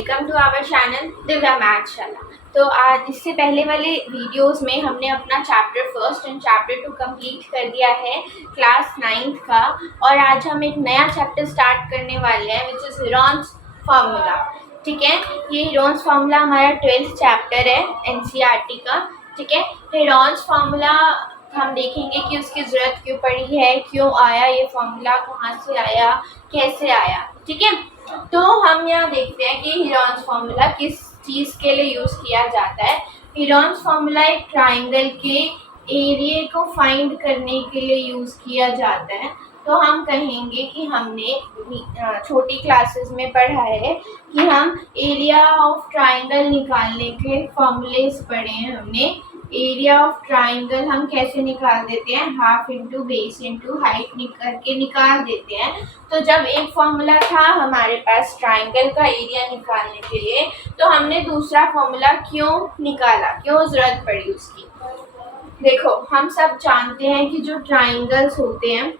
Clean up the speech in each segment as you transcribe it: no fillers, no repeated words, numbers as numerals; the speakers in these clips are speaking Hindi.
Welcome to our channel Divya Mathshala. तो आज इससे पहले वाले वीडियोस में हमने अपना chapter first and chapter 2 complete कर दिया है क्लास 9th का, और आज हम एक नया चैप्टर स्टार्ट करने वाले हैं विच इज़ हेरोन्स फार्मूला। ठीक है, ये हेरोन्स फार्मूला हमारा 12th चैप्टर है एनसीईआरटी का। ठीक है, हेरोन्स फार्मूला हम देखेंगे कि उसकी ज़रूरत क्यों पड़ी है, क्यों आया ये फार्मूला, कहाँ से आया, कैसे आया। ठीक है, तो हम यहाँ देखते हैं कि हेरोन्स फार्मूला किस चीज़ के लिए यूज़ किया जाता है। हेरोन्स फार्मूला एक ट्राइंगल के एरिया को फाइंड करने के लिए यूज़ किया जाता है। तो हम कहेंगे कि हमने छोटी क्लासेस में पढ़ा है कि हम एरिया ऑफ ट्राइंगल निकालने के फॉर्मूलेस पढ़े हैं हमने। एरिया ऑफ ट्राइंगल हम कैसे निकाल देते हैं, half into base into height करके निकाल देते हैं। तो जब एक फॉर्मूला था हमारे पास ट्राइंगल का एरिया निकालने के लिए, तो हमने दूसरा फॉर्मूला क्यों निकाला, क्यों ज़रूरत पड़ी उसकी। देखो, हम सब जानते हैं कि जो ट्राइंगल्स होते हैं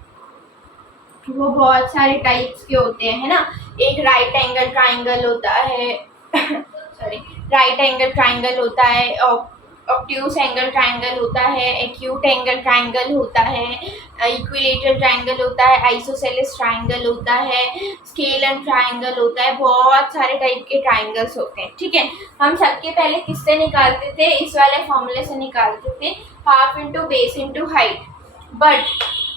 वो बहुत सारे टाइप्स के होते हैं, है ना। एक राइट एंगल ट्राइंगल होता है सॉरी राइट एंगल ट्राइंगल होता है, ऑब्ट्यूज एंगल ट्राइंगल होता है, एक्यूट एंगल ट्राइंगल होता है, इक्विलेटरल ट्राइंगल होता है, आइसोसेलेस ट्राइंगल होता है, स्केलर ट्राइंगल होता है। बहुत सारे टाइप के ट्राइंगल्स होते हैं। ठीक है, हम सबके पहले किससे निकालते थे, इस वाले फॉर्मूले से निकालते थे, half into base into height. But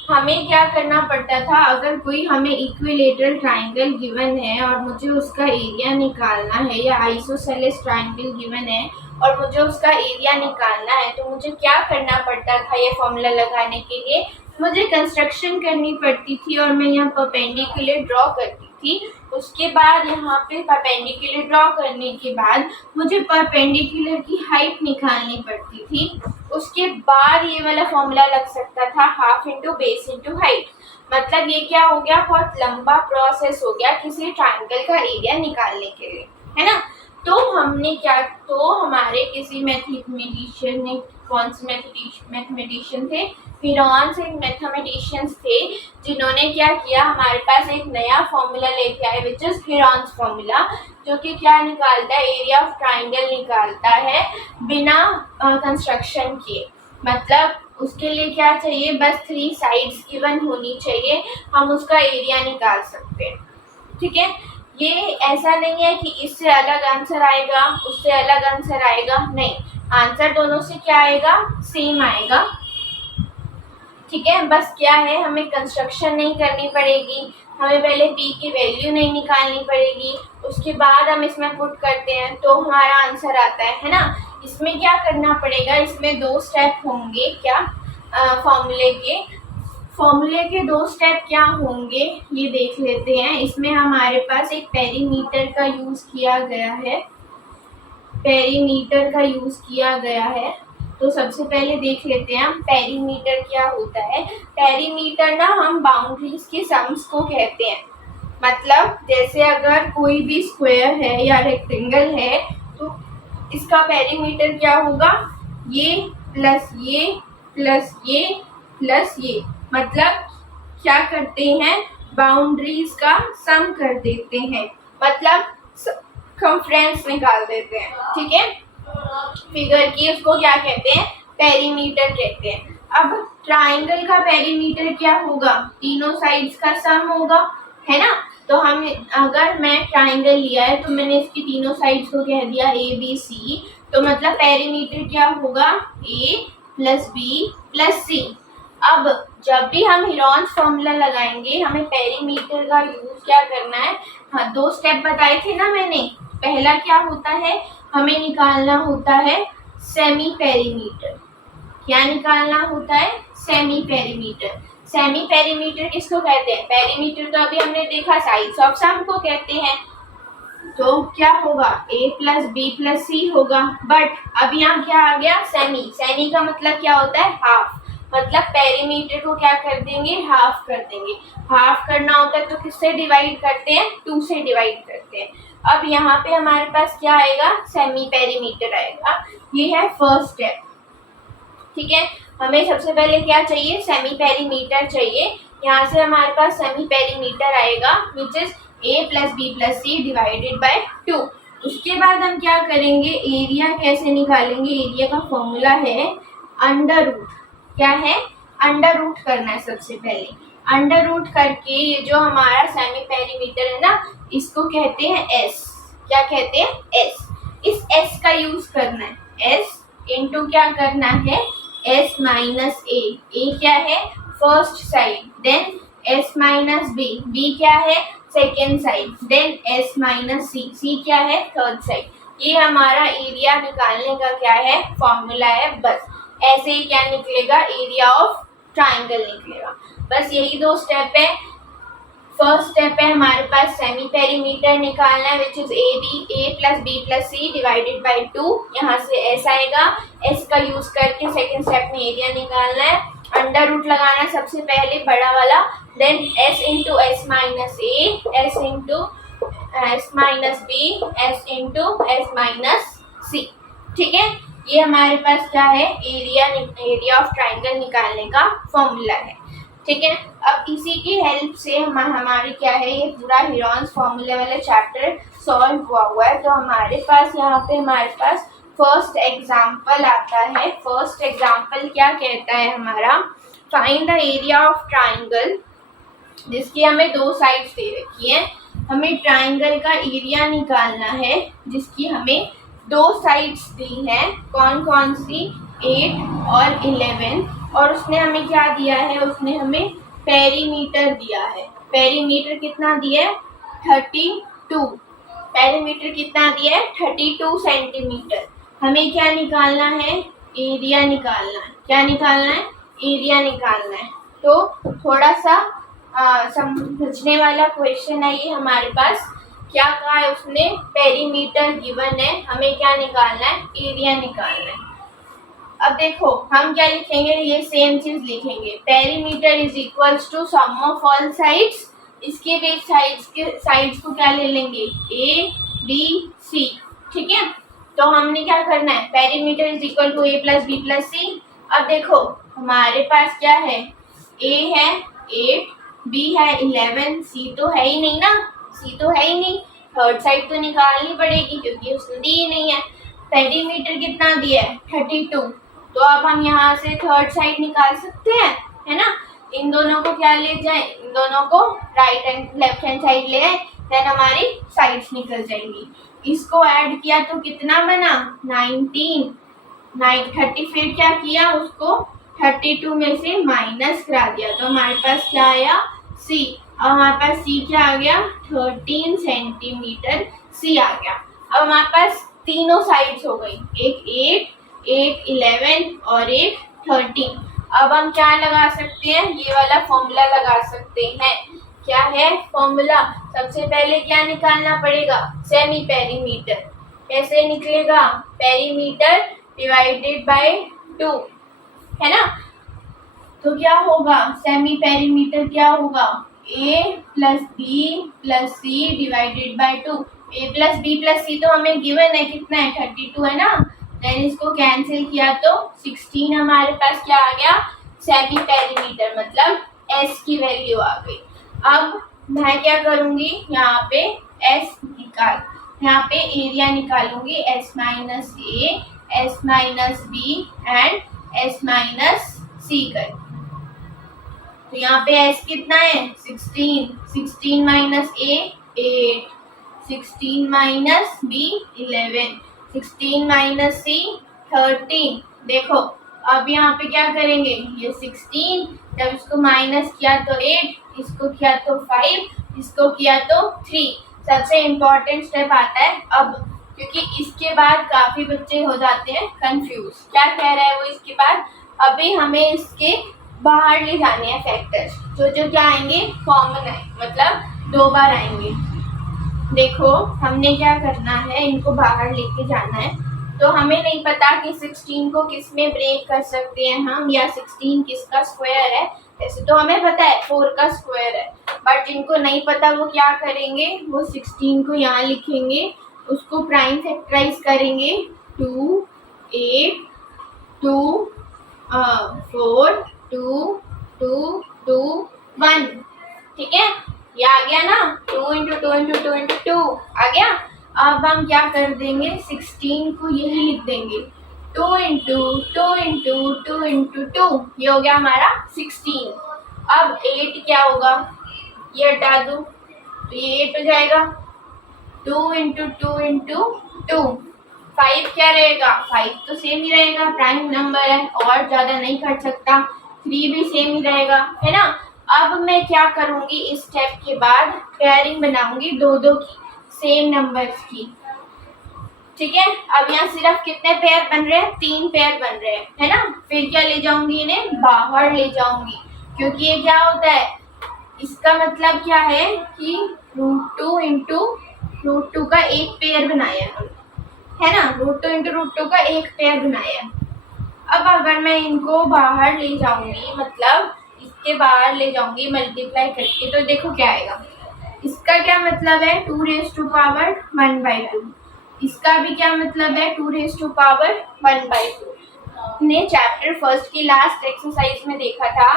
हमें क्या करना पड़ता था, अगर कोई हमें इक्विलेटरल ट्राइंगल गिवन है और मुझे उसका एरिया निकालना है, या आइसोसेलेस ट्राइंगल गिवन है और मुझे उसका एरिया निकालना है, तो मुझे क्या करना पड़ता था ये फॉर्मूला लगाने के लिए, मुझे कंस्ट्रक्शन करनी पड़ती थी और मैं यहाँ परपेंडिकुलर ड्रॉ करती थी। उसके बाद यहाँ पे परपेंडिकुलर ड्रॉ करने के बाद मुझे परपेंडिकुलर की हाइट निकालनी पड़ती थी। उसके बाद ये वाला फॉर्मूला लग सकता था, half into base into height. मतलब ये क्या हो गया, बहुत लंबा प्रोसेस हो गया किसी ट्राइंगल का एरिया निकालने के लिए, है ना। तो हमने क्या, तो हमारे किसी मैथमेटिशियन ने, कौन से मैथमेटिशियन थे, हेरोन्स एक मैथमेटिशियंस थे, जिन्होंने क्या किया, हमारे पास एक नया फॉर्मूला लेके आए विच इज हेरोन्स फार्मूला, जो कि क्या निकालता है, एरिया ऑफ ट्राइंगल निकालता है बिना कंस्ट्रक्शन किए। मतलब उसके लिए क्या चाहिए, बस 3 साइड्स गिवन होनी चाहिए, हम उसका एरिया निकाल सकते हैं। ठीक है, ये ऐसा नहीं है कि इससे अलग आंसर आएगा, उससे अलग आंसर आएगा, नहीं, आंसर दोनों से क्या आएगा, सेम आएगा। ठीक है, बस क्या है, हमें कंस्ट्रक्शन नहीं करनी पड़ेगी, हमें पहले p की वैल्यू नहीं निकालनी पड़ेगी, उसके बाद हम इसमें पुट करते हैं तो हमारा आंसर आता है ना। इसमें क्या करना पड़ेगा, इसमें 2 स्टेप होंगे। क्या फॉर्मूले के 2 स्टेप क्या होंगे ये देख लेते हैं। इसमें हमारे पास एक पेरीमीटर का यूज़ किया गया है, तो सबसे पहले देख लेते हैं हम पेरीमीटर क्या होता है। पेरीमीटर ना हम बाउंड्रीज के सम्स को कहते हैं। मतलब जैसे अगर कोई भी स्क्वायर है या रेक्टेंगल है, तो इसका पेरीमीटर क्या होगा, ये प्लस ये प्लस ये प्लस ये। मतलब क्या करते हैं, बाउंड्रीज का सम कर देते हैं, मतलब सर्कमफ्रेंस निकाल देते हैं। ठीक है, फिगर की उसको क्या कहते हैं, पेरीमीटर कहते हैं। अब ट्राइंगल का पेरीमीटर क्या होगा, तीनों साइड्स का सम होगा, है ना। तो हम, अगर मैं ट्राइंगल लिया है तो मैंने इसकी तीनों साइड्स को कह दिया ABC, तो मतलब पेरीमीटर क्या होगा, A plus B plus C। अब जब भी हम हेरोन्स फार्मूला लगाएंगे, हमें पेरीमीटर का यूज क्या करना है। हाँ, 2 स्टेप बताए थे ना मैंने। पहला क्या होता है, हमें निकालना होता है सेमी पेरीमीटर। क्या निकालना होता है, सेमी पेरीमीटर। सेमी पेरीमीटर किसको कहते हैं, पेरीमीटर तो अभी हमने देखा साइड्स ऑफ सम को कहते हैं। तो क्या होगा, A plus B plus C होगा। बट अब यहाँ क्या आ गया, सेमी का मतलब क्या होता है, हाफ। मतलब पेरीमीटर को क्या कर देंगे, हाफ कर देंगे। हाफ करना होता है तो किससे डिवाइड करते हैं, 2 से डिवाइड करते हैं। अब यहाँ पे हमारे पास क्या आएगा, सेमी पेरीमीटर आएगा। ये है फर्स्ट स्टेप। ठीक है, हमें सबसे पहले क्या चाहिए, सेमी पेरीमीटर चाहिए। यहाँ से हमारे पास सेमी पेरीमीटर आएगा which is A plus B plus C divided by 2। उसके बाद हम क्या करेंगे, एरिया कैसे निकालेंगे। एरिया का फॉर्मूला है अंडर रूट। क्या है, अंडर रूट करना है सबसे पहले। अंडर रूट करके ये जो हमारा सेमी पेरीमीटर है ना, इसको कहते हैं एस। क्या कहते हैं, एस। इस एस का यूज करना है। एस इंटू क्या करना है, एस माइनस ए। ए क्या है, first side. Then S minus B. B क्या है, second side. Then S minus C. C क्या है, थर्ड साइड। ये हमारा एरिया निकालने का क्या है, फॉर्मूला है। बस ऐसे ही क्या निकलेगा, एरिया ऑफ ट्राइंगल निकलेगा। बस यही दो स्टेप है। फर्स्ट स्टेप है हमारे पास सेमी पेरीमीटर निकालना है, which is a plus B plus C divided by 2। यहाँ से एस आएगा। एस का यूज करके सेकेंड स्टेप में एरिया निकालना है। अंडर रूट लगाना है सबसे पहले, बड़ा वाला। Then S into S minus A, S into S minus B, S into S minus C. ठीक है, ये हमारे पास क्या है, एरिया ऑफ ट्राइंगल निकालने का फॉर्मूला है। ठीक है, अब इसी की हेल्प से हमारे क्या है, ये पूरा हीरोन्स फॉर्मूले वाला चैप्टर सॉल्व हुआ है। तो हमारे पास यहाँ पे हमारे पास फर्स्ट एग्जाम्पल आता है। फर्स्ट एग्जाम्पल क्या कहता है हमारा, find the area of triangle, जिसकी हमें दो साइड्स दे रखी है। हमें ट्राइंगल का एरिया निकालना है जिसकी हमें दो साइड्स दी है। कौन कौन सी, 8 और 11। और उसने हमें क्या दिया है, उसने हमें पेरीमीटर दिया है। पेरीमीटर कितना दिया है, 32। पेरीमीटर कितना दिया है, 32 सेंटीमीटर। हमें क्या निकालना है, एरिया निकालना है। क्या निकालना है, एरिया निकालना है। तो थोड़ा सा समझने वाला क्वेश्चन है ये हमारे पास। क्या कहा है उसने, पेरीमीटर गिवन है, हमें क्या निकालना है, एरिया निकालना है। अब देखो हम क्या लिखेंगे, ये सेम चीज लिखेंगे। Perimeter is equals to sum of all sides. इसके भी साइड्स को क्या ले लेंगे, ए बी सी। ठीक है, तो हमने क्या करना है, perimeter is equal to A plus B plus C. अब देखो हमारे पास क्या है, ए है 8, बी है 11, सी तो है ही नहीं ना, सी तो है ही नहीं। थर्ड साइड तो निकालनी पड़ेगी क्योंकि उसने दी ही नहीं है। पेरीमीटर कितना दिया है, 32। तो अब हम यहाँ से थर्ड साइड निकाल सकते हैं, है ना। इन दोनों को क्या ले जाए, इन दोनों को right and left hand side ले आए, देन हमारी साइड्स निकल जाएंगी। इसको ऐड किया तो कितना बना, 19। 30 फिर क्या किया, उसको 32 में से माइनस करा दिया, तो हमारे पास क्या आया, सी। अब हमारे पास सी क्या आ गया, 13 सेंटीमीटर सी आ गया। अब हमारे पास तीनों साइड्स हो गई, एक 8, एक 11 और एक 13। अब हम क्या लगा सकते हैं, ये वाला फॉर्मूला लगा सकते हैं। क्या है फॉर्मूला, सबसे पहले क्या निकालना पड़ेगा, सेमी पेरीमीटर। कैसे निकलेगा, पेरीमीटर डिवाइडेड बाय 2, है ना। तो क्या होगा, सेमी पेरीमीटर क्या होगा, a plus B plus C divided by 2। a plus B plus C तो हमें गिवन है, कितना है, 32 है ना। देन इसको कैंसिल किया तो 16 हमारे पास क्या आ गया, सेमी पेरीमीटर, मतलब s की वैल्यू आ गई। अब मैं क्या करूंगी, यहाँ पे s निकाल, यहाँ पे एरिया निकालूंगी, s minus A, s minus B and s minus C कर। तो यहाँ पे s कितना है, 16। 16 minus A 8, 16 minus B 11, 16 minus C 13। देखो अब यहाँ पे क्या करेंगे, ये 16, जब इसको माइनस किया तो 8, इसको किया तो 5, इसको किया तो 3। सबसे इम्पोर्टेंट स्टेप आता है अब, क्योंकि इसके बाद काफी बच्चे हो जाते हैं कंफ्यूज, क्या कह रहा है वो इसके बाद। अभी हमें इसके बाहर ले जाने हैं फैक्टर्स, जो क्या आएंगे, कॉमन है, मतलब 2 बार आएंगे। देखो हमने क्या करना है, इनको बाहर लेके जाना है। तो हमें नहीं पता कि 16 को किस में ब्रेक कर सकते हैं हम, या 16 किसका स्क्वायर है। ऐसे तो हमें पता है 4 का स्क्वायर है, बट जिनको नहीं पता वो क्या करेंगे, वो 16 को यहाँ लिखेंगे, उसको प्राइम फैक्टराइज करेंगे, 2 8 2 4 2 2 2 1। ठीक है, ये आ गया ना, 2 इंटू 2 इंटू 2 इंटू 2 आ गया। अब हम क्या कर देंगे, 16 को यही लिख देंगे, 2 इंटू 2 इंटू 2 इंटू 2, ये हो गया हमारा 16। अब 8 क्या होगा, ये हटा दो तो ये 8 हो जाएगा, 2 इंटू 2 इंटू 2, 5 क्या रहेगा, 5 तो सेम ही रहेगा, प्राइम नंबर है और ज़्यादा नहीं घट सकता, 3 भी सेम ही रहेगा, है ना। अब मैं क्या करूँगी, इस स्टेप के बाद पेयरिंग बनाऊंगी दो दो की, सेम नंबर्स की, ठीक है। अब यहाँ सिर्फ कितने पेयर बन रहे हैं, 3 पेयर बन रहे हैं, है ना। फिर क्या ले जाऊंगी, इन्हें बाहर ले जाऊंगी, क्योंकि ये क्या होता है, इसका मतलब क्या है कि √2 इंटू √2 का एक पेयर बनाया है ना, √2 इंटू √2 का एक पेयर बनाया। अब अगर मैं इनको बाहर ले जाऊंगी, मतलब इसके बाहर ले जाऊंगी मल्टीप्लाई करके, तो देखो क्या आएगा, इसका क्या मतलब है 2⁻1/2, इसका भी क्या मतलब है 2⁻1/2। ने चैप्टर फर्स्ट की लास्ट एक्सरसाइज में देखा था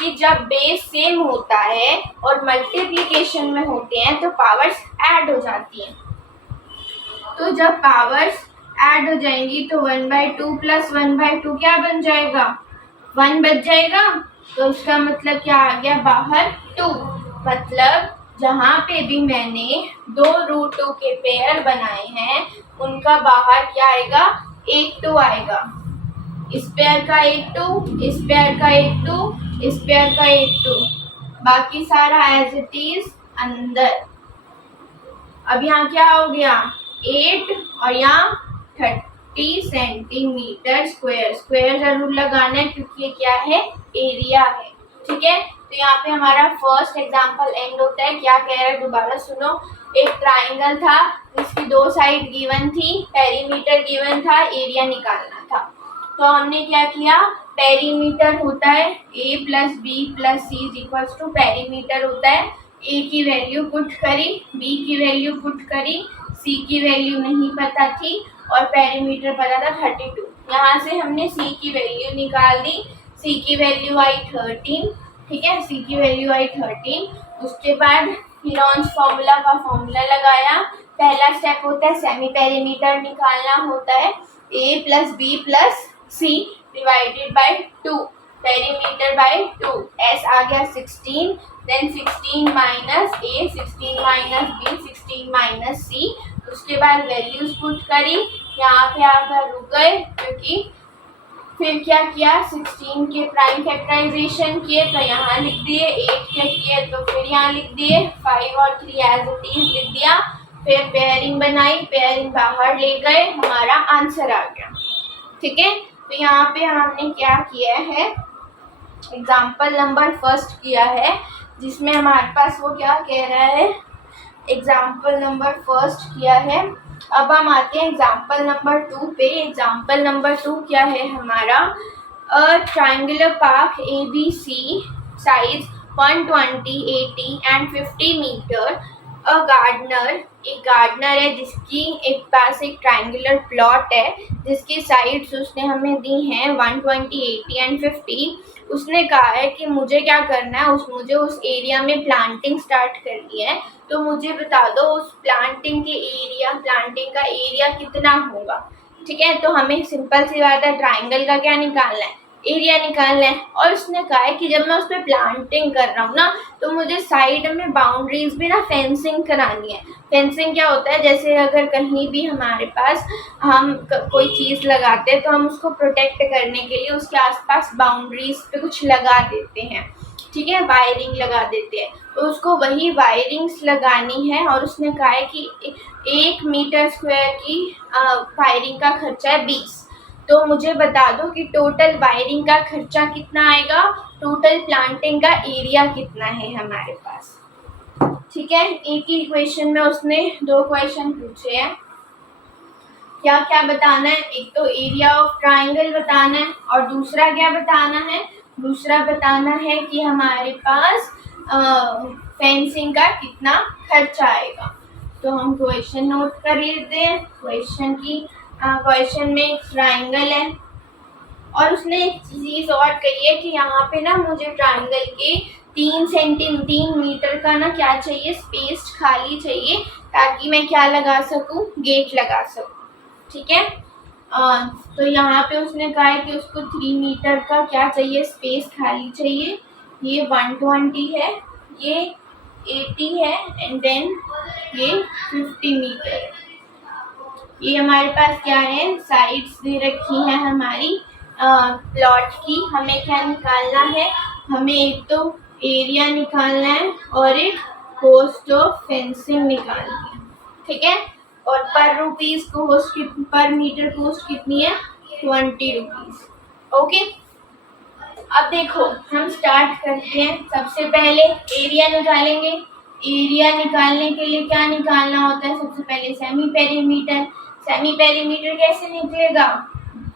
कि जब बेस सेम होता है और मल्टीप्लिकेशन में होते हैं तो पावर्स ऐड हो जाती हैं। तो जब पावर्स ऐड हो जाएंगी तो 1/2 प्लस 1/2 क्या बन जाएगा, 1 बच जाएगा। तो इसका मतलब क्या आ गया, बाहर 2, मतलब जहाँ पे भी मैंने दो √2 के पेयर बनाए हैं उनका बाहर क्या आएगा, एक 2 आएगा, इस पेयर का एक 2, इस पेयर का एक 2, इस पेयर का एक 2, बाकी सारा एज इट इज अंदर। अब यहाँ क्या हो गया, 8 और यहाँ 30 सेंटीमीटर स्क्वायर, स्क्वायर जरूर लगाना है क्योंकि ये क्या है, एरिया है, ठीक है। तो यहाँ पे हमारा फर्स्ट एग्जांपल एंड होता है। क्या कह रहा है दोबारा सुनो, एक ट्राइंगल था जिसकी 2 साइड गिवन थी, पेरीमीटर गिवन था, एरिया निकालना था। तो हमने क्या किया, पेरीमीटर होता है a plus B plus C is equals to, perimeter होता है a की वैल्यू पुट करी, b की वैल्यू पुट करी, c की वैल्यू नहीं पता थी और पेरीमीटर पता था 32। यहाँ से हमने c की वैल्यू निकाल दी, c की वैल्यू आई 13, ठीक है, c की वैल्यू आई 13। उसके बाद हीरोन्स फॉर्मूला का फॉर्मूला लगाया। पहला स्टेप होता है सेमी पेरीमीटर निकालना होता है, a plus B plus C divided by 2, perimeter by 2, s आ गया 16, then 16 minus a, 16 minus b, 16 minus c। उसके बाद वैल्यूज पुट करी, यहाँ पे आकर रुक गए क्योंकि फिर क्या किया, 16 के प्राइम फैक्टराइजेशन किए तो यहाँ लिख दिए, 8 के किए तो फिर यहाँ लिख दिए, 5 और 3 एज इट इज लिख दिया। फिर पेयरिंग बनाई, पेयरिंग बाहर ले गए, हमारा आंसर आ गया, ठीक है। तो यहाँ पे हमने क्या किया है, एग्जाम्पल नंबर फर्स्ट किया है जिसमें हमारे पास वो क्या कह रहा है, एग्जाम्पल नंबर फर्स्ट किया है। अब हम आते हैं एग्जाम्पल नंबर 2 पे। एग्जाम्पल नंबर 2 क्या है हमारा, a triangular park ABC size 120, 80 and 50 metre. A gardener, एक गार्डनर है जिसकी एक पास एक ट्राइंगुलर प्लॉट है जिसकी साइड्स उसने हमें दी हैं 120, 80 एंड 50। उसने कहा है कि मुझे क्या करना है, मुझे उस एरिया में प्लांटिंग स्टार्ट करनी है, तो मुझे बता दो उस प्लांटिंग का एरिया कितना होगा, ठीक है। तो हमें सिंपल सी बात है, ट्राइंगल का क्या निकालना है, एरिया निकालना है। और उसने कहा है कि जब मैं उस पर प्लांटिंग कर रहा हूँ ना तो मुझे साइड में बाउंड्रीज भी ना फेंसिंग करानी है। फेंसिंग क्या होता है, जैसे अगर कहीं भी हमारे पास हम कोई चीज़ लगाते हैं तो हम उसको प्रोटेक्ट करने के लिए उसके आसपास बाउंड्रीज पे कुछ लगा देते हैं, ठीक है, वायरिंग लगा देते हैं। तो उसको वही वायरिंग्स लगानी है और उसने कहा है कि 1 मीटर स्क्वायर की वायरिंग का खर्चा है 20। तो मुझे बता दो कि टोटल वायरिंग का खर्चा कितना आएगा, टोटल प्लांटिंग का एरिया कितना है हमारे पास, ठीक है। एक ही क्वेश्चन में उसने 2 क्वेश्चन पूछे हैं। क्या क्या बताना है, एक तो एरिया ऑफ ट्राइंगल बताना है और दूसरा क्या बताना है, दूसरा बताना है कि हमारे पास फेंसिंग का कितना खर्चा आएगा। तो हम क्वेश्चन नोट कर लेते हैं। क्वेश्चन में एक ट्राइंगल है और उसने एक चीज़ और कही है कि यहाँ पे ना मुझे ट्राइंगल के 3 मीटर का ना क्या चाहिए, स्पेस खाली चाहिए ताकि मैं क्या लगा सकूं, गेट लगा सकूं। ठीक है। तो यहाँ पे उसने कहा है कि उसको 3 मीटर का क्या चाहिए, स्पेस खाली चाहिए। ये 120 है, ये 80 है एंड देन ये 50 मीटर। ये हमारे पास क्या है, साइड्स दे रखी हैं हमारी प्लॉट की। हमें क्या निकालना है, हमें एक तो एरिया निकालना है और एक कॉस्ट ऑफ फेंसिंग निकालनी है। ठीक है। और पर रुपीज कॉस्ट, पर मीटर कॉस्ट कितनी है, 20 रुपीज। ओके। अब देखो हम स्टार्ट करते हैं। सबसे पहले एरिया निकालेंगे। एरिया निकालने के लिए क्या निकालना होता है, सबसे पहले सेमी पेरीमीटर। सेमी पेरीमीटर कैसे निकलेगा,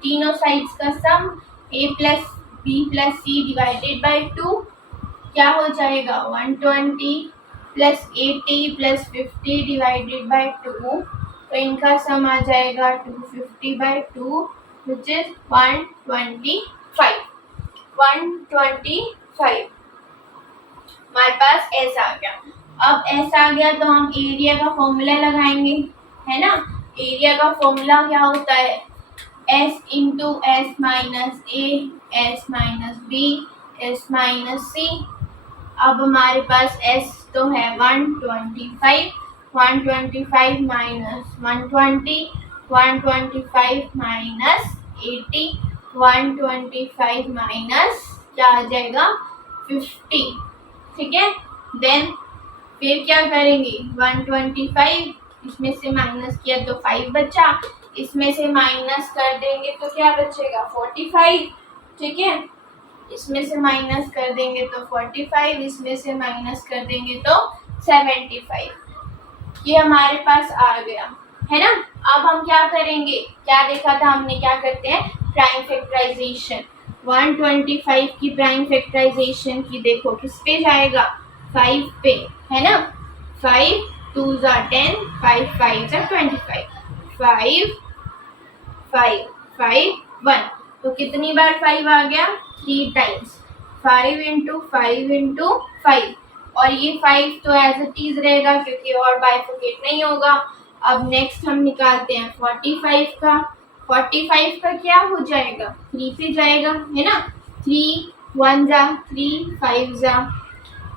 तीनों साइड्स का sum a plus B plus C divided by 2 क्या हो जाएगा, 120 प्लस 80 प्लस 50 डिवाइडेड बाई 2। तो इनका सम आ जाएगा 250 बाई 2 विच इज 125। 125 हमारे पास एस आ गया। अब एस आ गया तो हम एरिया का फॉर्मूला लगाएंगे, है ना। एरिया का फॉर्मूला क्या होता है, S into S minus A, S minus B, S minus C. अब हमारे पास एस तो है 125, 125 माइनस 120, 125 माइनस 80, 125 माइनस क्या आ जाएगा 50। ठीक है। देन फिर क्या करेंगे, 125 इसमें से माइनस किया तो 5 बचा, इसमें से माइनस कर देंगे तो क्या बचेगा 45। ठीक है। इसमें से माइनस कर देंगे तो 45, इसमें से माइनस कर देंगे तो 75। ये हमारे पास आ गया, है ना। अब हम क्या करेंगे, क्या देखा था हमने, क्या करते हैं प्राइम फैक्टराइजेशन। 125 की प्राइम फैक्टराइजेशन की देखो किस पे जाएगा, 5 पे, है ना। 5 2s are 10, 5 5s are 25, 5 5 5 1। तो कितनी बार 5 आ गया, 3 टाइम्स। 5 इंटू 5 इंटू 5, और ये 5 तो एज इट इज रहेगा क्योंकि और बाइफरकेट नहीं होगा। अब नेक्स्ट हम निकालते हैं 45 का। 45 का क्या हो जाएगा, 3 पे जाएगा, है ना। 3 1 जा 3, 5 जा,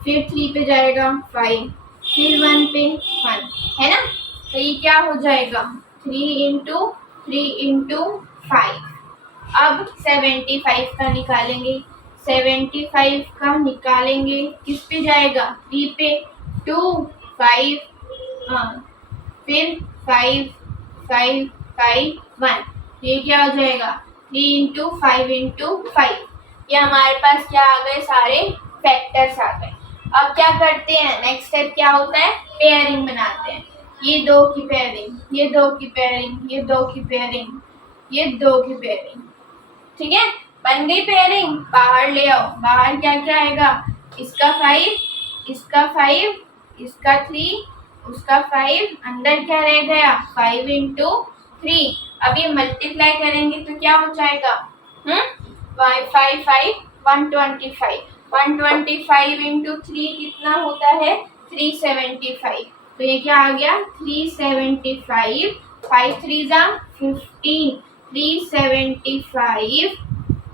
फिर 3 पे जाएगा 5, फिर 1 पे 1, है ना। तो ये क्या हो जाएगा 3 इंटू 3 इंटू 5। अब 75 का निकालेंगे। 75 का निकालेंगे किस पे जाएगा, 3 पे, 2 5 फिर 5 5 5 1। ये क्या हो जाएगा 3 इंटू 5 इंटू 5। ये हमारे पास क्या आ गए, सारे फैक्टर्स आ गए। अब क्या करते हैं, नेक्स्ट स्टेप क्या होता है, पेयरिंग बनाते हैं। ये 2 की पेयरिंग, ये 2 की पेयरिंग, ये 2 की पेयरिंग, ये 2 की पेयरिंग। ठीक है, बन गई पेयरिंग। बाहर ले आओ, बाहर क्या क्या आएगा, इसका 5, इसका 5, इसका 3, उसका 5, अंदर क्या रह गया 5 इंटू 3। अब ये मल्टीप्लाई करेंगे तो क्या हो जाएगा, 5 5 125, 125 इंटू 3 कितना होता है 375। तो ये क्या आ गया 375, 5 3 जा 15, 375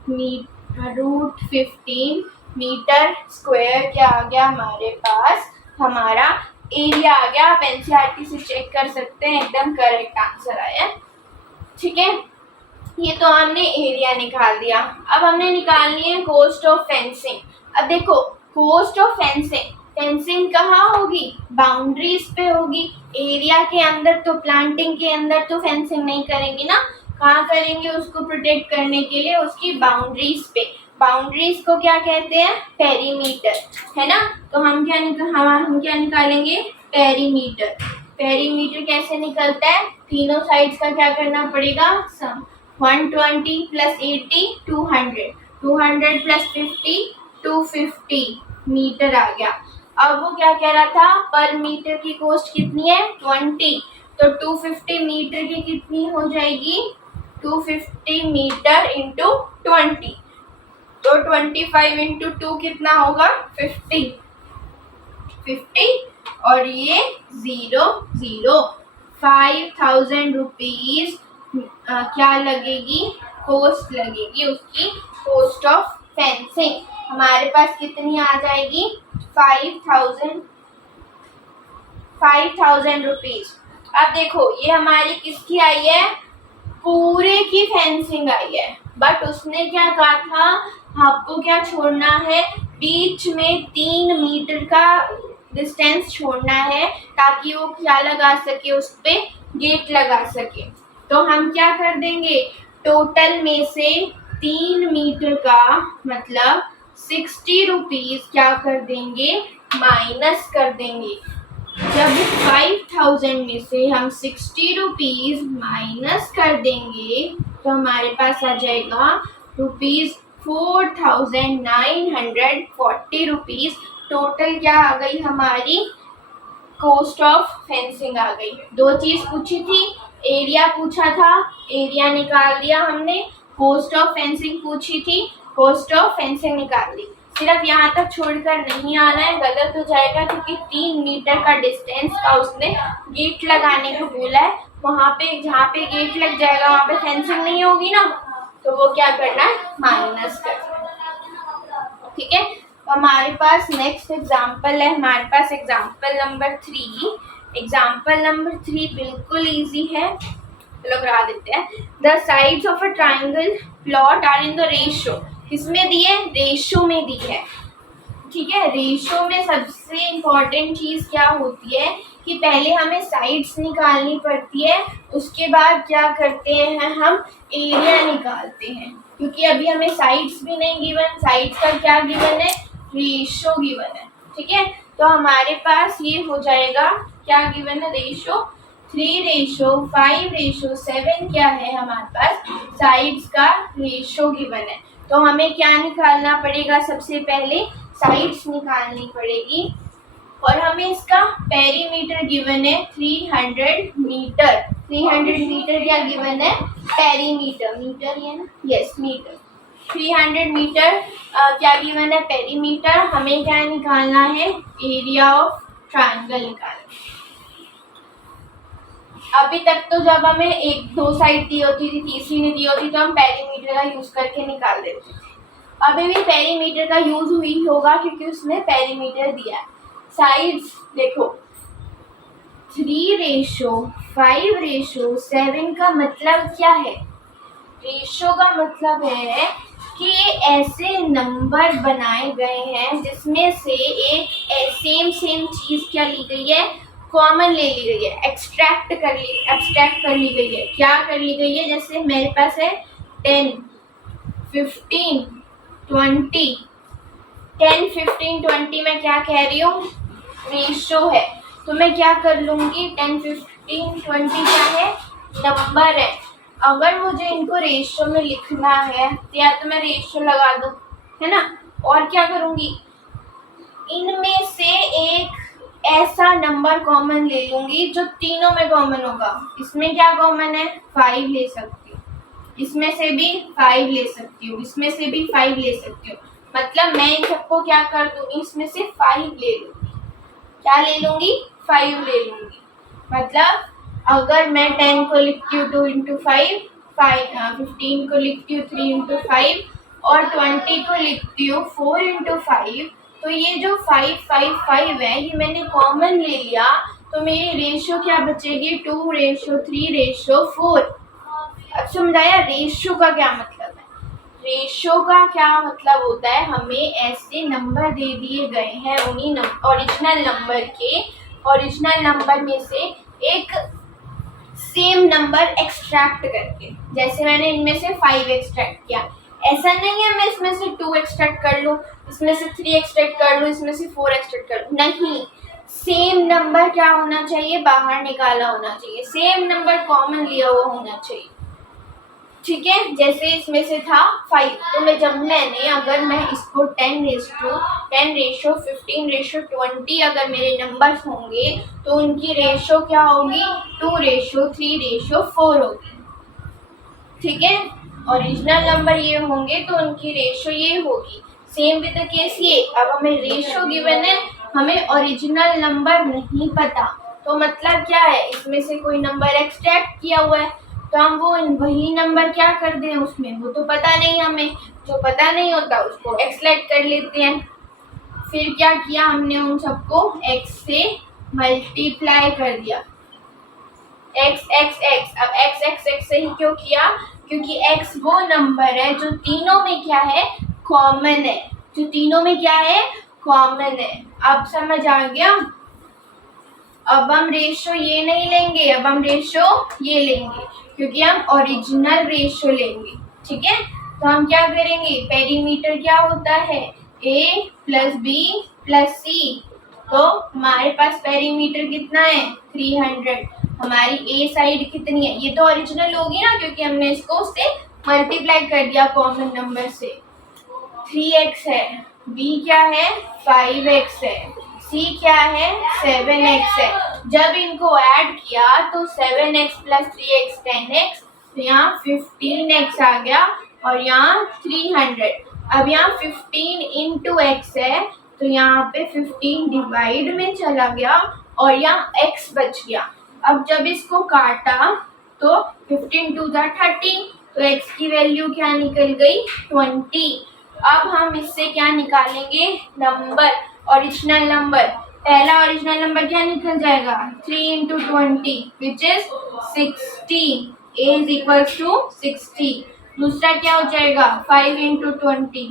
√15 मीटर स्क्वायर क्या आ गया हमारे पास, हमारा एरिया आ गया। आप एनसीईआरटी से चेक कर सकते हैं, एकदम करेक्ट आंसर आया। ठीक है, ये तो हमने एरिया निकाल दिया। अब हमने निकालनी है कॉस्ट ऑफ फेंसिंग। अब देखो कॉस्ट ऑफ फेंसिंग, फेंसिंग कहाँ होगी, बाउंड्रीज पे होगी। एरिया के अंदर तो, प्लांटिंग के अंदर तो फेंसिंग नहीं करेंगे ना, कहाँ करेंगे, उसको प्रोटेक्ट करने के लिए उसकी बाउंड्रीज पे। बाउंड्रीज को क्या कहते हैं, पेरीमीटर, है ना। तो हम क्या निकालेंगे, पेरीमीटर। पेरीमीटर कैसे निकलता है, तीनों साइड्स का क्या करना पड़ेगा, सम। 120 प्लस 80 200, 200 प्लस 50 250 मीटर आ गया। अब वो क्या कह रहा था, पर मीटर की कॉस्ट कितनी है 20, तो 250 मीटर की कितनी हो जाएगी, 250 मीटर इंटू 20, तो 25 इंटू 2 कितना होगा 50, 50 और ये 0 0। 5000 रुपीज क्या लगेगी, कॉस्ट लगेगी उसकी, कॉस्ट ऑफ फेंसिंग। हमारे पास कितनी आ जाएगी, 5000 रुपीज। अब देखो ये हमारी किसकी आई है, पूरे की फेंसिंग आई है, बट उसने क्या कहा था, आपको क्या छोड़ना है, बीच में 3 मीटर का डिस्टेंस छोड़ना है ताकि वो क्या लगा सके, उस पे गेट लगा सके। तो हम क्या कर देंगे, टोटल में से 3 मीटर का मतलब 60 रुपीज क्या कर देंगे, माइनस कर देंगे। जब 5000 में से हम 60 रुपीज माइनस कर देंगे तो हमारे पास आ जाएगा रुपीज 4940 रुपीज। टोटल क्या आ गई हमारी, कॉस्ट ऑफ फेंसिंग आ गई। 2 चीज पूछी थी, एरिया पूछा था, एरिया निकाल दिया हमने, कॉस्ट ऑफ फेंसिंग पूछी थी, कॉस्ट ऑफ फेंसिंग निकाल दी। सिर्फ यहाँ तक छोड़कर नहीं आना है, गलत हो जाएगा, क्योंकि 3 मीटर का डिस्टेंस का उसने गेट लगाने को बोला है। वहाँ पे जहाँ पे गेट लग जाएगा वहाँ पे फेंसिंग नहीं होगी ना, तो वो क्या करना है, माइनस करना। ठीक है, हमारे पास नेक्स्ट एग्जाम्पल है, हमारे पास एग्जाम्पल नंबर 3। एग्जाम्पल नंबर 3 बिल्कुल इजी है, चलो करा देते हैं। The sides of a triangle plot are in the ratio, किसमें दी है, रेशियो में दी है। ठीक है, रेशियो में सबसे इम्पोर्टेंट चीज क्या होती है कि पहले हमें साइड्स निकालनी पड़ती है, उसके बाद क्या करते हैं, हम एरिया निकालते हैं, क्योंकि अभी हमें साइड्स भी नहीं गिवन, साइड्स का क्या गिवन है, रेशियो गिवन है। ठीक है, तो हमारे पास ये हो जाएगा, क्या गिवन है, रेशियो 3:5:7 क्या है हमारे पास, साइड्स का रेशियो गिवन है। तो हमें क्या निकालना पड़ेगा, सबसे पहले साइड्स निकालनी पड़ेगी, और हमें इसका पेरीमीटर गिवन है 300 मीटर। 300 मीटर क्या गिवन है, पेरीमीटर, मीटर ही है ना, यस मीटर। 300 मीटर क्या गिवन है, पेरीमीटर। हमें क्या निकालना है, एरिया ऑफ ट्राइंगल निकालना। अभी तक तो जब हमें 1-2 साइड दी होती थी, तीसरी नहीं दी होती, तो हम पेरीमीटर का यूज करके निकाल देते थे। अभी भी पेरीमीटर का यूज हुई होगा क्योंकि उसने पेरीमीटर दिया है। साइड्स देखो 3:5:7 का मतलब क्या है, रेशियो का मतलब है कि ऐसे नंबर बनाए गए हैं जिसमें से एक सेम चीज क्या ली गई है, कॉमन ले ली गई है, एक्सट्रैक्ट कर ली गई है। क्या कर ली गई है, जैसे मेरे पास है 10, 15, 20। 10, 15, 20 में क्या कह रही हूँ, रेशियो है, तो मैं क्या कर लूँगी, 10, 15, 20 क्या है, नंबर है। अगर मुझे इनको रेशियो में लिखना है तो या तो मैं रेशियो लगा दूँ, है ना, और क्या करूँगी, इनमें से एक ऐसा नंबर कॉमन ले लूंगी जो तीनों में कॉमन होगा। इसमें क्या कॉमन है, 5 ले सकती हूँ, इसमें से भी 5 ले सकती हूँ, इसमें से भी 5 ले सकती हूँ। मतलब मैं इन सबको क्या कर दूंगी, इसमें से 5 ले लूंगी। क्या ले लूंगी, 5 ले लूंगी। मतलब अगर मैं 10 को लिखती हूँ 2 × 5, 15 को लिखती हूँ 3 × 5 और 20 को लिखती हूँ 4 × 5, तो ये जो 5, 5, 5 है ये मैंने कॉमन ले लिया, तो मेरी रेशियो क्या बचेगी, 2:3:4। अब समझाया रेशियो का क्या मतलब है। रेशियो का क्या मतलब होता है, हमें ऐसे नंबर दे दिए गए हैं उन्हीं ओरिजिनल नंबर में से एक सेम नंबर एक्सट्रैक्ट करके। जैसे मैंने इनमें से 5 एक्सट्रैक्ट किया, ऐसा नहीं है मैं इसमें से 2 एक्सट्रैक्ट कर लूँ, इसमें से 3 एक्सट्रैक्ट कर लूँ, इसमें से 4 एक्सट्रैक्ट कर लूँ, नहीं, सेम नंबर क्या होना चाहिए, बाहर निकाला होना चाहिए, सेम नंबर कॉमन लिया हुआ होना चाहिए। ठीक है, जैसे इसमें से था 5, तो अगर मैं इसको 10:15:20 अगर मेरे नंबर्स होंगे तो उनकी रेशियो क्या होगी, 2:3:4 होगी। ठीक है, ओरिजिनल नंबर ये होंगे तो उनकी रेशियो ये होगी। सेम विद द केस ये, अब हमें रेशियो गिवन है हमें ओरिजिनल नंबर नहीं पता, तो मतलब क्या है, इसमें से कोई नंबर एक्सट्रैक्ट किया हुआ है, तो हम वो वही नंबर क्या कर दें उसमें, वो तो पता नहीं हमें, जो पता नहीं होता उसको एक्सट्रैक्ट कर लेते हैं। फिर क्या किया हमने, उन सबको x से मल्टीप्लाई कर दिया, x x x। अब x x x से ही क्यों किया, क्योंकि x वो नंबर है जो तीनों में क्या है, कॉमन है, जो तीनों में क्या है, कॉमन है। अब समझ आ गया। अब हम रेशो ये नहीं लेंगे, अब हम रेशो ये लेंगे, क्योंकि हम ओरिजिनल रेशो लेंगे, ठीक है। तो हम क्या करेंगे, पेरीमीटर क्या होता है, a plus B plus C. तो हमारे पास पेरीमीटर कितना है, 300। हमारी ए साइड कितनी है, ये तो ओरिजिनल होगी ना, क्योंकि हमने इसको उससे मल्टीप्लाई कर दिया कॉमन नंबर से। 3x है, b क्या है, 5x है, c क्या है, 7x है। जब इनको ऐड किया तो 7x प्लस 3x 10x, तो यहाँ 15x आ गया और यहाँ 300। अब यहाँ 15 इंटू एक्स है, तो यहाँ पे 15 डिवाइड में चला गया और यहाँ x बच गया। अब जब इसको काटा तो 15 टू ज़ा 30, तो x की वैल्यू क्या निकल गई, 20। अब हम इससे क्या निकालेंगे, नंबर, ओरिजिनल नंबर। पहला ओरिजिनल नंबर क्या निकल जाएगा, 3 into 20 which is 60, a is equal to 60। दूसरा क्या हो जाएगा, 5 इंटू 20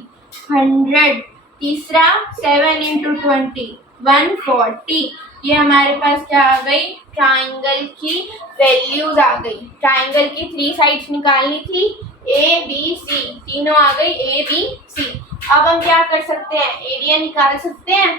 100। तीसरा 7 इंटू 20 140। ये हमारे पास क्या आ गई, ट्राइंगल की वैल्यूज आ गई। ट्राइंगल की 3 साइड्स निकालनी थी, ए बी सी, तीनों आ गई, ए बी सी। अब हम क्या कर सकते हैं, एरिया निकाल सकते हैं।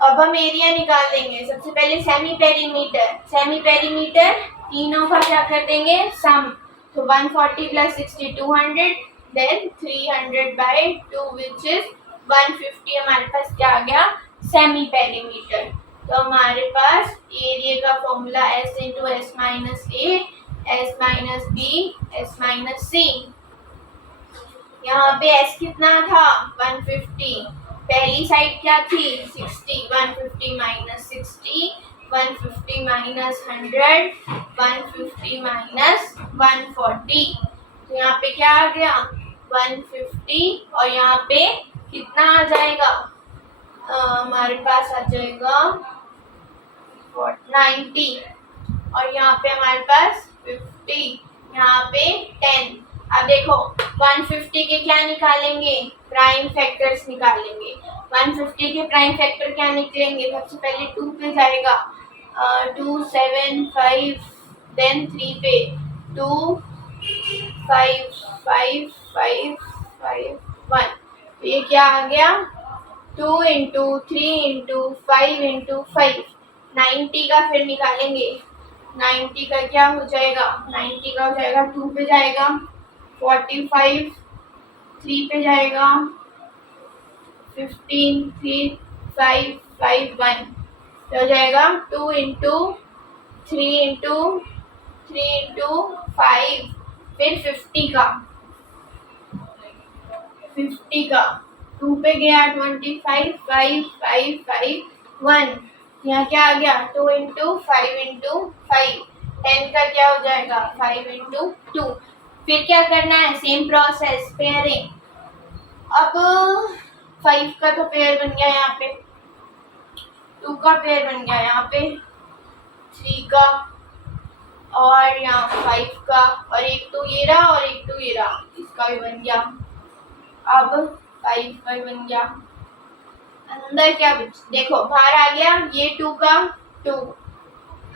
अब हम एरिया निकाल देंगे। सबसे पहले सेमी पेरीमीटर, सेमी पेरीमीटर तीनों का क्या कर देंगे, सम। तो 140 plus 60 200, then 300 by 2 which is 150। हमारे पास क्या आ गया, सेमी पेरीमीटर। तो हमारे पास एरिया का formula s into S minus A, S minus B, S minus C. यहाँ पे s कितना था, 150। पहली साइड क्या थी, 60। 150 माइनस 60, 150 माइनस 100, 150 माइनस 140। तो यहाँ पे क्या आ गया, 150, और यहाँ पे कितना आ जाएगा, हमारे पास आ जाएगा 90, और यहाँ पे हमारे पास 50, यहाँ पे 10। अब देखो 150 के क्या निकालेंगे, प्राइम फैक्टर्स निकालेंगे। 150 के प्राइम फैक्टर क्या निकलेंगे, सबसे पहले 2 पे जाएगा, 2 7 5, देन 3 पे 2 5 5 5 5 1। तो ये क्या आ गया, 2 इंटू 3 इंटू 5 इंटू 5, 90 का फिर निकालेंगे। 90 का क्या हो जाएगा, 90 का हो जाएगा 2 पे जाएगा, 45 3 पे जाएगा, 15 3 5 5 1। तो हो जाएगा 2 इंटू 3 इंटू 3 इंटू 5, फिर 50 का 2 पे गया, 25 5 5 5 1। यहाँ क्या आ गया, 2 इंटू 5 इंटू 5, 10 का क्या हो जाएगा, 5 इंटू 2। फिर क्या करना है, सेम प्रोसेस, पेयरिंग। अब 5 का तो पेयर बन गया, यहाँ पे 2 का पेयर बन गया, यहाँ पे 3 का, और यहाँ 5 का, और एक तो ये रहा और एक तो ये रहा, इसका भी बन गया। अब 5 का भी बन गया। अंदर क्या देखो, बाहर आ गया, ये 2 का 2,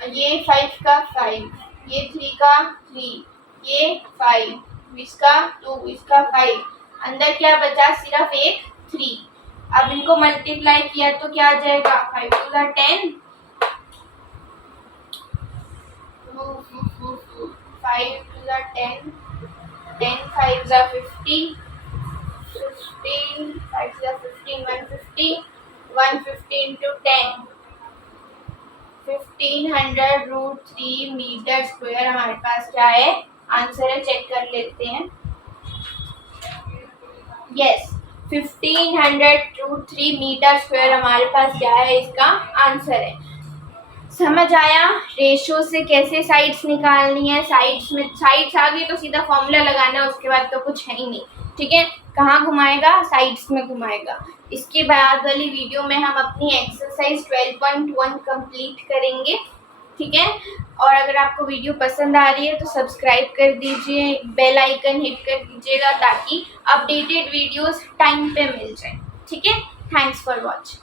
ये 5 का 5, ये 3 का 3, ये 5, इसका 2, इसका 5। अंदर क्या बचा, सिर्फ एक 3। अब इनको मल्टीप्लाई किया तो क्या आ जाएगा, 5 टू द 10, 5 टू द 10, 10 5 ज़ा 50, 15 5 ज़ा 15, 150, 150 into 10, 1500 रूट 3 मीटर स्क्वायर हमारे पास क्या है, आंसर है। चेक कर लेते हैं। यस, 1500 √3 मीटर स्क्वायर हमारे पास क्या है, इसका आंसर है। समझ आया रेशो से कैसे साइड्स निकालनी है। साइड्स में साइड्स आ गई तो सीधा फॉर्मूला लगाना है, उसके बाद तो कुछ है ही नहीं। ठीक है, कहाँ घुमाएगा, साइड्स में घुमाएगा। इसके बाद वाली वीडियो में हम अपनी एक्सरसाइज 12.1 कंप्लीट करेंगे। ठीक है, और अगर आपको वीडियो पसंद आ रही है तो सब्सक्राइब कर दीजिए, बेल आइकन हिट कर दीजिएगा ताकि अपडेटेड वीडियोस टाइम पे मिल जाए। ठीक है, थैंक्स फॉर वॉचिंग।